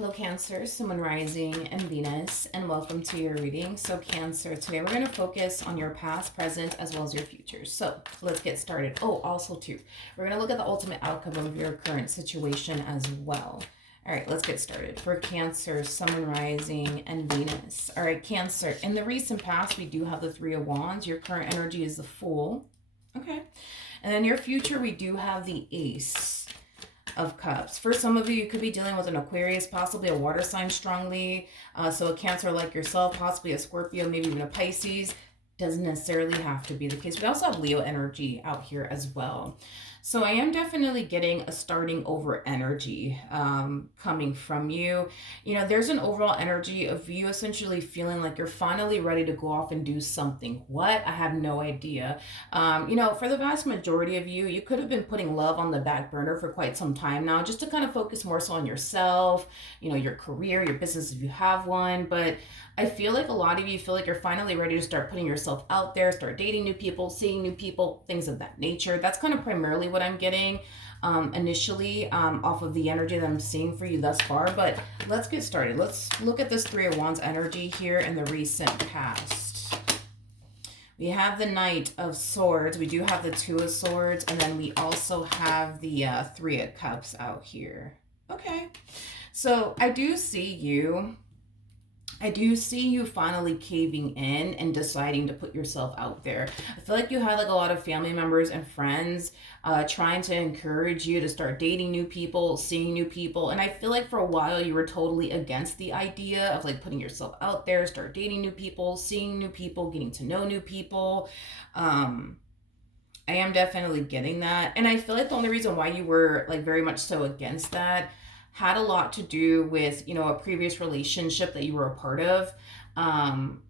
Hello Cancer, Sun, Moon, Rising, and Venus, and welcome to your reading. So Cancer, today we're going to focus on your past, present, as well as your future. So let's get started. Oh, also too, we're going to look at the ultimate outcome of your current situation as well. All right, let's get started. For Cancer, Sun, Moon, Rising, and Venus. All right, Cancer, in the recent past, we do have the Three of Wands. Your current energy is the Fool. Okay. And then your future, we do have the Ace of Cups. For some of you, you could be dealing with an Aquarius, possibly a water sign strongly. So a Cancer like yourself, possibly a Scorpio, maybe even a Pisces. Doesn't necessarily have to be the case. We also have Leo energy out here as well. So I am definitely getting a starting over energy coming from you. You know, there's an overall energy of you essentially feeling like you're finally ready to go off and do something. What? I have no idea. You know, for the vast majority of you, you could have been putting love on the back burner for quite some time now, just to kind of focus more so on yourself, you know, your career, your business if you have one. But I feel like a lot of you feel like you're finally ready to start putting yourself out there, start dating new people, seeing new people, things of that nature. That's kind of primarily what I'm getting initially off of the energy that I'm seeing for you thus far. But let's get started. Let's look at this Three of Wands energy here in the recent past. We have the Knight of Swords. We do have the Two of Swords. And then we also have the Three of Cups out here. Okay. So I do see you finally caving in and deciding to put yourself out there. I feel like you had like a lot of family members and friends trying to encourage you to start dating new people, seeing new people. And I feel like for a while you were totally against the idea of like putting yourself out there, start dating new people, seeing new people, getting to know new people. I am definitely getting that. And I feel like the only reason why you were like very much so against that had a lot to do with, you know, a previous relationship that you were a part of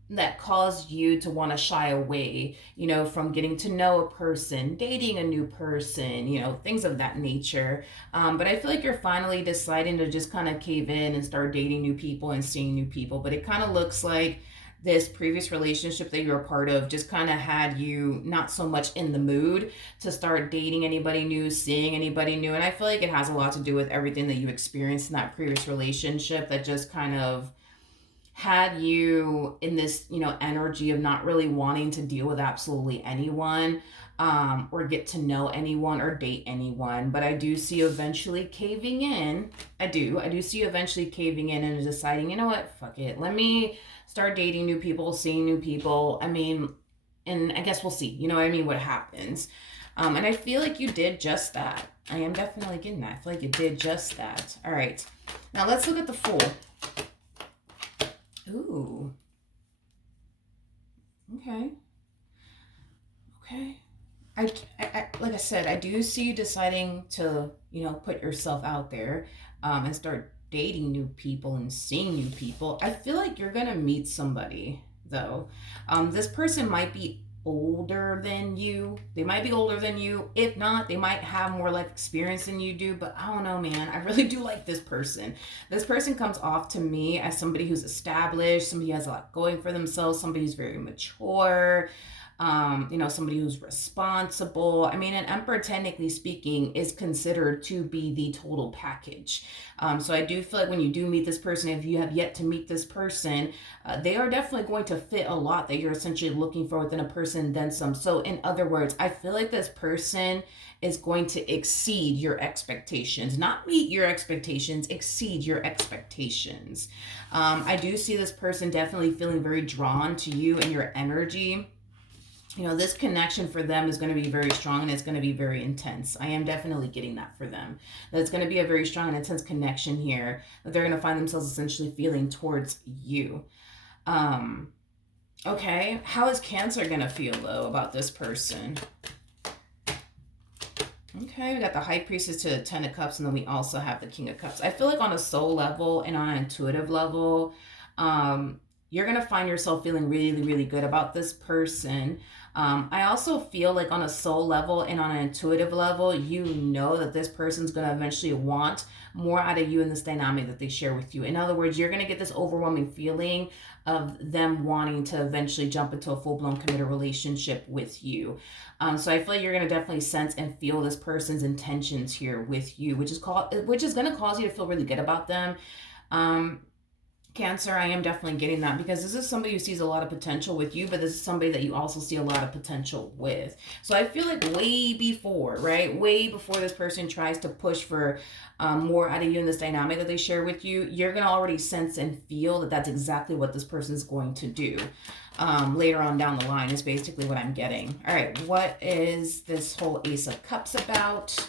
that caused you to want to shy away, you know, from getting to know a person, dating a new person, you know, things of that nature. But I feel like you're finally deciding to just kind of cave in and start dating new people and seeing new people. But it kind of looks like this previous relationship that you're a part of just kind of had you not so much in the mood to start dating anybody new, seeing anybody new. And I feel like it has a lot to do with everything that you experienced in that previous relationship that just kind of had you in this, you know, energy of not really wanting to deal with absolutely anyone or get to know anyone or date anyone. But I do see you eventually caving in. I do see you eventually caving in and deciding, you know what, fuck it. Let me start dating new people, seeing new people. I mean, and I guess we'll see, you know what I mean, what happens. And I feel like you did just that. I am definitely getting that. I feel like you did just that. All right. Now let's look at the Fool. Ooh. Okay. Okay. I like I said, I do see you deciding to, you know, put yourself out there and start dating new people and seeing new people. I feel like you're gonna meet somebody though. This person might be older than you. They might be older than you. If not, they might have more life experience than you do. But I don't know, man. I really do like this person. This person comes off to me as somebody who's established, somebody who has a lot going for themselves, somebody who's very mature. You know, somebody who's responsible. I mean, an emperor, technically speaking, is considered to be the total package. So I do feel like when you do meet this person, if you have yet to meet this person, they are definitely going to fit a lot that you're essentially looking for within a person, then some. So in other words, I feel like this person is going to exceed your expectations, not meet your expectations, exceed your expectations. I do see this person definitely feeling very drawn to you and your energy. You know, this connection for them is going to be very strong and it's going to be very intense. I am definitely getting that for them. That it's going to be a very strong and intense connection here that they're going to find themselves essentially feeling towards you. Okay, how is Cancer going to feel though about this person? Okay, we got the High Priestess to the Ten of Cups, and then we also have the King of Cups. I feel like on a soul level and on an intuitive level, you're going to find yourself feeling really, really good about this person. I also feel like on a soul level and on an intuitive level, you know that this person's going to eventually want more out of you in this dynamic that they share with you. In other words, you're going to get this overwhelming feeling of them wanting to eventually jump into a full-blown committed relationship with you. So I feel like you're going to definitely sense and feel this person's intentions here with you, which is going to cause you to feel really good about them. Um, Cancer, I am definitely getting that because this is somebody who sees a lot of potential with you, but this is somebody that you also see a lot of potential with. So I feel like way before, right? Way before this person tries to push for more out of you in this dynamic that they share with you, you're going to already sense and feel that that's exactly what this person is going to do. Later on down the line is basically what I'm getting. All right, what is this whole Ace of Cups about?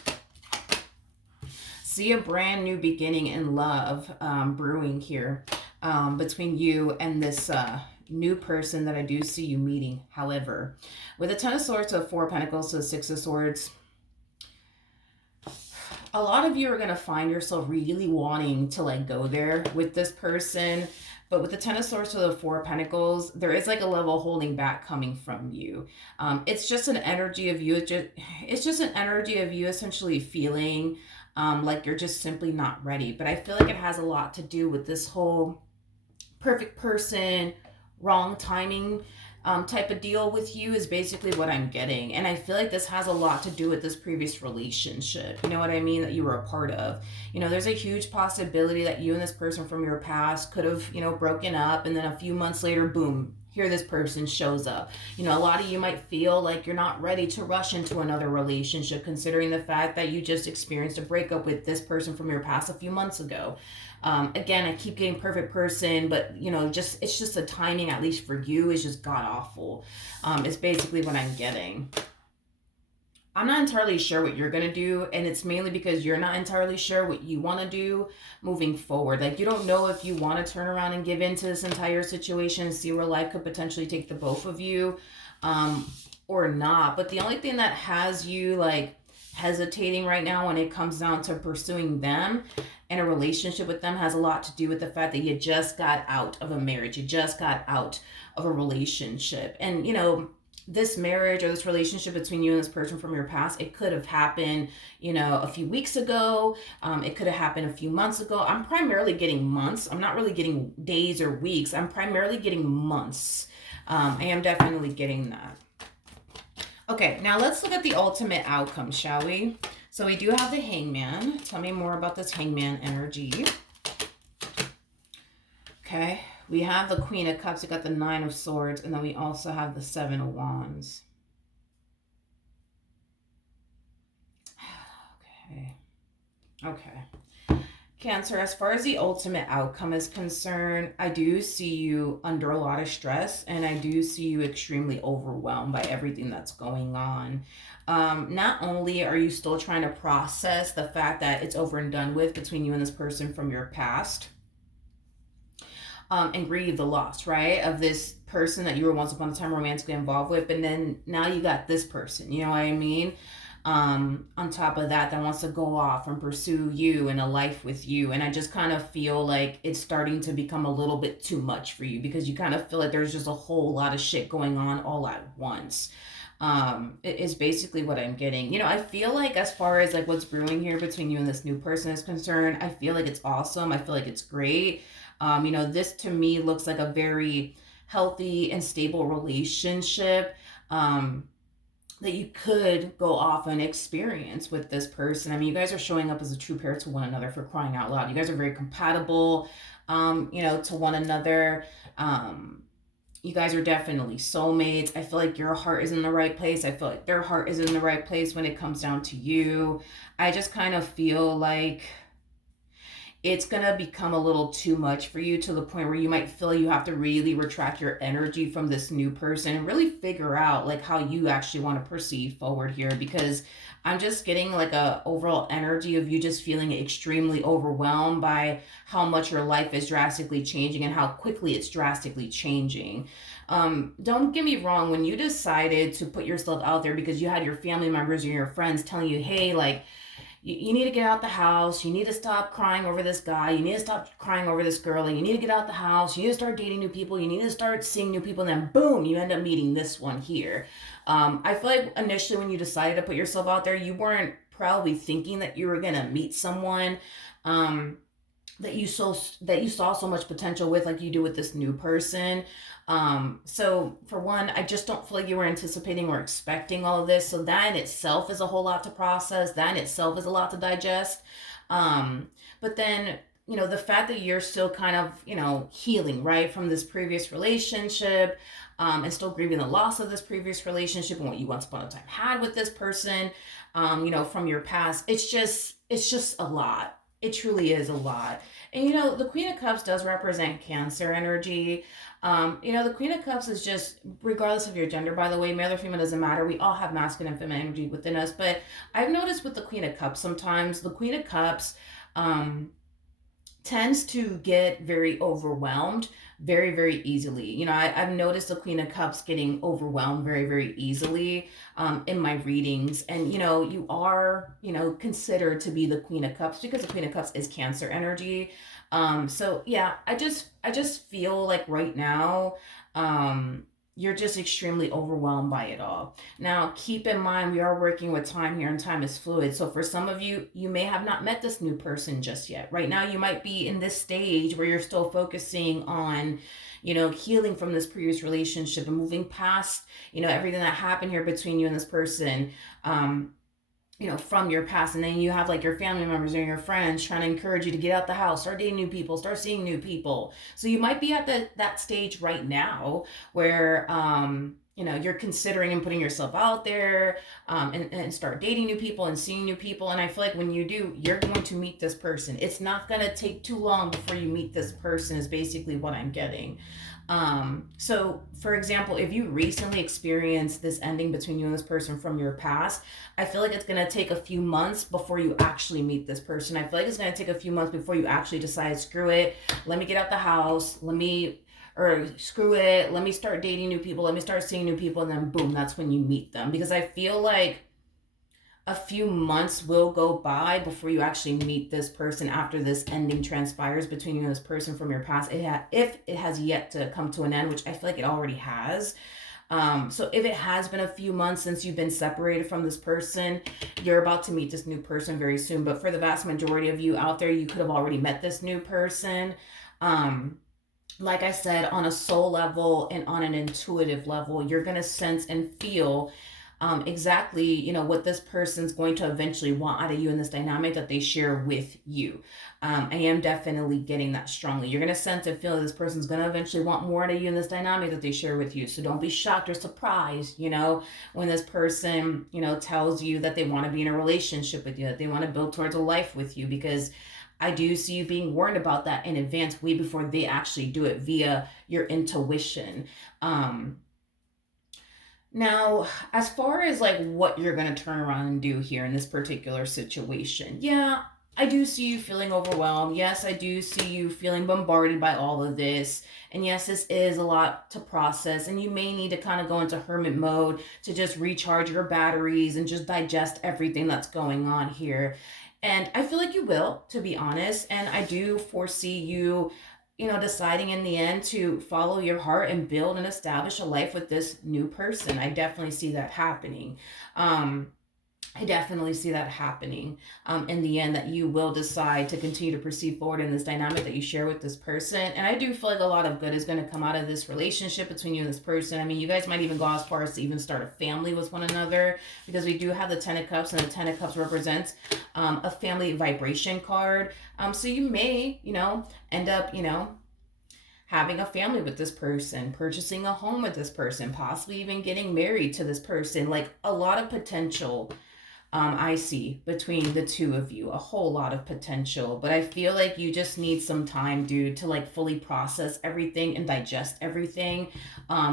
See a brand new beginning in love brewing here between you and this new person that I do see you meeting. However, with the Ten of Swords to the Four of Pentacles to the Six of Swords, a lot of you are going to find yourself really wanting to like go there with this person. But with the Ten of Swords to the Four of Pentacles, there is like a level holding back coming from you. It's just an energy of you. It's just an energy of you essentially feeling like you're just simply not ready. But I feel like it has a lot to do with this whole perfect person, wrong timing type of deal with you is basically what I'm getting. And I feel like this has a lot to do with this previous relationship. You know what I mean? That you were a part of. You know, there's a huge possibility that you and this person from your past could have, you know, broken up. And then a few months later, boom, here this person shows up. You know, a lot of you might feel like you're not ready to rush into another relationship, considering the fact that you just experienced a breakup with this person from your past a few months ago. Again, I keep getting perfect person, but you know, it's just the timing, at least for you, is just god awful. It's basically what I'm getting. I'm not entirely sure what you're going to do, and it's mainly because you're not entirely sure what you want to do moving forward. Like, you don't know if you want to turn around and give into this entire situation and see where life could potentially take the both of you, or not. But the only thing that has you, like, hesitating right now when it comes down to pursuing them and a relationship with them has a lot to do with the fact that you just got out of a marriage. You just got out of a relationship. And, you know, this marriage or this relationship between you and this person from your past, it could have happened, you know, a few weeks ago. It could have happened a few months ago. I'm primarily getting months. I'm not really getting days or weeks. I'm primarily getting months. I am definitely getting that. Okay, now let's look at the ultimate outcome, shall we? So we do have the Hangman. Tell me more about this Hangman energy. Okay, we have the Queen of Cups. We got the Nine of Swords, and then we also have the Seven of Wands. Okay. Cancer, as far as the ultimate outcome is concerned, I do see you under a lot of stress, and I do see you extremely overwhelmed by everything that's going on. Not only are you still trying to process the fact that it's over and done with between you and this person from your past, and grieve the loss, right, of this person that you were once upon a time romantically involved with, but then now you got this person, you know what I mean? On top of that wants to go off and pursue you in a life with you. And I just kind of feel like it's starting to become a little bit too much for you because you kind of feel like there's just a whole lot of shit going on all at once. It is basically what I'm getting. You know, I feel like as far as like what's brewing here between you and this new person is concerned, I feel like it's awesome. I feel like it's great. You know, this to me looks like a very healthy and stable relationship. That you could go off and experience with this person. I mean, you guys are showing up as a true pair to one another, for crying out loud. You guys are very compatible, you know, to one another. You guys are definitely soulmates. I feel like your heart is in the right place. I feel like their heart is in the right place when it comes down to you. I just kind of feel like it's going to become a little too much for you to the point where you might feel you have to really retract your energy from this new person and really figure out like how you actually want to proceed forward here, because I'm just getting like a overall energy of you just feeling extremely overwhelmed by how much your life is drastically changing and how quickly it's drastically changing. Don't get me wrong, when you decided to put yourself out there because you had your family members or your friends telling you, hey, like, you need to get out the house. You need to stop crying over this guy. You need to stop crying over this girl. And you need to get out the house. You need to start dating new people. You need to start seeing new people. And then boom, you end up meeting this one here. I feel like initially when you decided to put yourself out there, you weren't probably thinking that you were going to meet someone that you saw so much potential with, like you do with this new person. So for one, I just don't feel like you were anticipating or expecting all of this. So that in itself is a whole lot to process. That in itself is a lot to digest. But then, the fact that you're still kind of, healing, right, from this previous relationship, and still grieving the loss of this previous relationship and what you once upon a time had with this person, from your past. It's just a lot. It truly is a lot. And the Queen of Cups does represent Cancer energy. The Queen of Cups is just, regardless of your gender, by the way, male or female doesn't matter. We all have masculine and feminine energy within us. But I've noticed with the Queen of Cups, sometimes the Queen of Cups, um, tends to get very overwhelmed very, very easily. I've noticed the Queen of Cups getting overwhelmed very, very easily, in my readings. And, you are, considered to be the Queen of Cups because the Queen of Cups is Cancer energy. So yeah, I just feel like right now, you're just extremely overwhelmed by it all. Now, keep in mind, we are working with time here, and time is fluid. So, for some of you, you may have not met this new person just yet. Right now, you might be in this stage where you're still focusing on, healing from this previous relationship and moving past, everything that happened here between you and this person. From your past. And then you have like your family members and your friends trying to encourage you to get out the house, start dating new people, start seeing new people. So you might be at that stage right now where, you're considering and putting yourself out there, and start dating new people and seeing new people. And I feel like when you do, you're going to meet this person. It's not going to take too long before you meet this person, is basically what I'm getting. So for example, if you recently experienced this ending between you and this person from your past, I feel like it's going to take a few months before you actually meet this person. I feel like it's going to take a few months before you actually decide, screw it, let me get out the house, or screw it, let me start dating new people, let me start seeing new people, and then boom, that's when you meet them. Because I feel like a few months will go by before you actually meet this person after this ending transpires between you and this person from your past. If it has yet to come to an end, which I feel like it already has. So if it has been a few months since you've been separated from this person, you're about to meet this new person very soon. But for the vast majority of you out there, you could have already met this new person. Like I said, on a soul level and on an intuitive level, you're going to sense and feel, exactly, what this person's going to eventually want out of you in this dynamic that they share with you. I am definitely getting that strongly. You're going to sense and feel that this person's going to eventually want more out of you in this dynamic that they share with you. So don't be shocked or surprised, when this person, tells you that they want to be in a relationship with you, that they want to build towards a life with you, because I do see you being warned about that in advance, way before they actually do it, via your intuition. Now, as far as like what you're going to turn around and do here in this particular situation, yeah, I do see you feeling overwhelmed. Yes, I do see you feeling bombarded by all of this. And yes, this is a lot to process. And you may need to kind of go into hermit mode to just recharge your batteries and just digest everything that's going on here. And I feel like you will, to be honest. And I do foresee you, deciding in the end to follow your heart and build and establish a life with this new person. I definitely see that happening. I definitely see that happening, in the end, that you will decide to continue to proceed forward in this dynamic that you share with this person. And I do feel like a lot of good is going to come out of this relationship between you and this person. I mean, you guys might even go as far as to even start a family with one another, because we do have the Ten of Cups, and the Ten of Cups represents, a family vibration card. So you may, end up, having a family with this person, purchasing a home with this person, possibly even getting married to this person. Like, a lot of potential, I see between the two of you, a whole lot of potential. But I feel like you just need some time, dude, to like fully process everything and digest everything.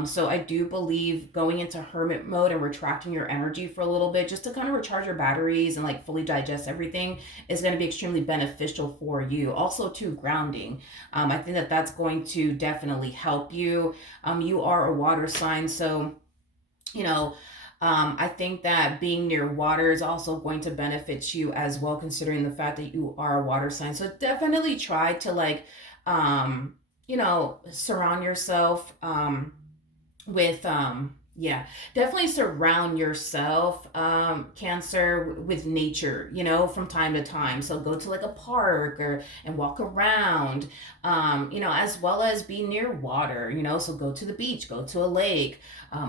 So I do believe going into hermit mode and retracting your energy for a little bit, just to kind of recharge your batteries and like fully digest everything, is going to be extremely beneficial for you. Also, to grounding. I think that that's going to definitely help you. You are a water sign, so you know I think that being near water is also going to benefit you as well, considering the fact that you are a water sign. So definitely try to like, surround yourself, with, Yeah, definitely surround yourself, Cancer, with nature, from time to time. So go to like a park or and walk around, as well as be near water, so go to the beach, go to a lake,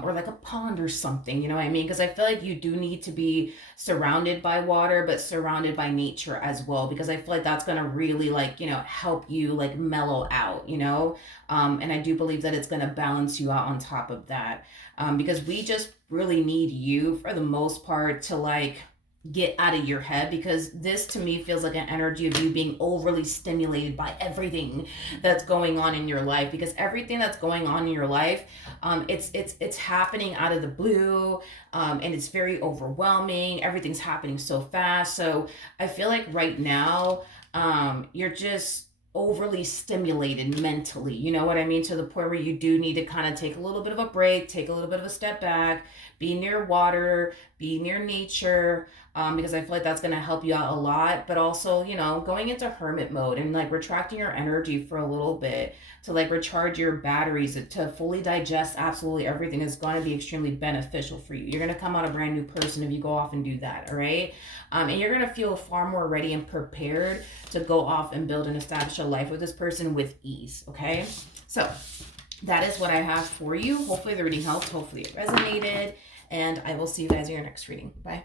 or like a pond or something, you know what I mean? Because I feel like you do need to be surrounded by water, but surrounded by nature as well, because I feel like that's gonna really like, help you like mellow out, and I do believe that it's gonna balance you out on top of that, because we just really need you for the most part to like get out of your head, because this to me feels like an energy of you being overly stimulated by everything that's going on in your life, because everything that's going on in your life, it's happening out of the blue, and it's very overwhelming. Everything's happening so fast, so I feel like right now, you're just overly stimulated mentally, you know what I mean, to the point where you do need to kind of take a little bit of a break, take a little bit of a step back, be near water, be near nature, because I feel like that's going to help you out a lot. But also, going into hermit mode and like retracting your energy for a little bit to like recharge your batteries, to fully digest absolutely everything is going to be extremely beneficial for you. You're going to come out a brand new person if you go off and do that, all right? And you're going to feel far more ready and prepared to go off and build and establish a life with this person with ease, okay? So that is what I have for you. Hopefully the reading helped. Hopefully it resonated. And I will see you guys in your next reading. Bye.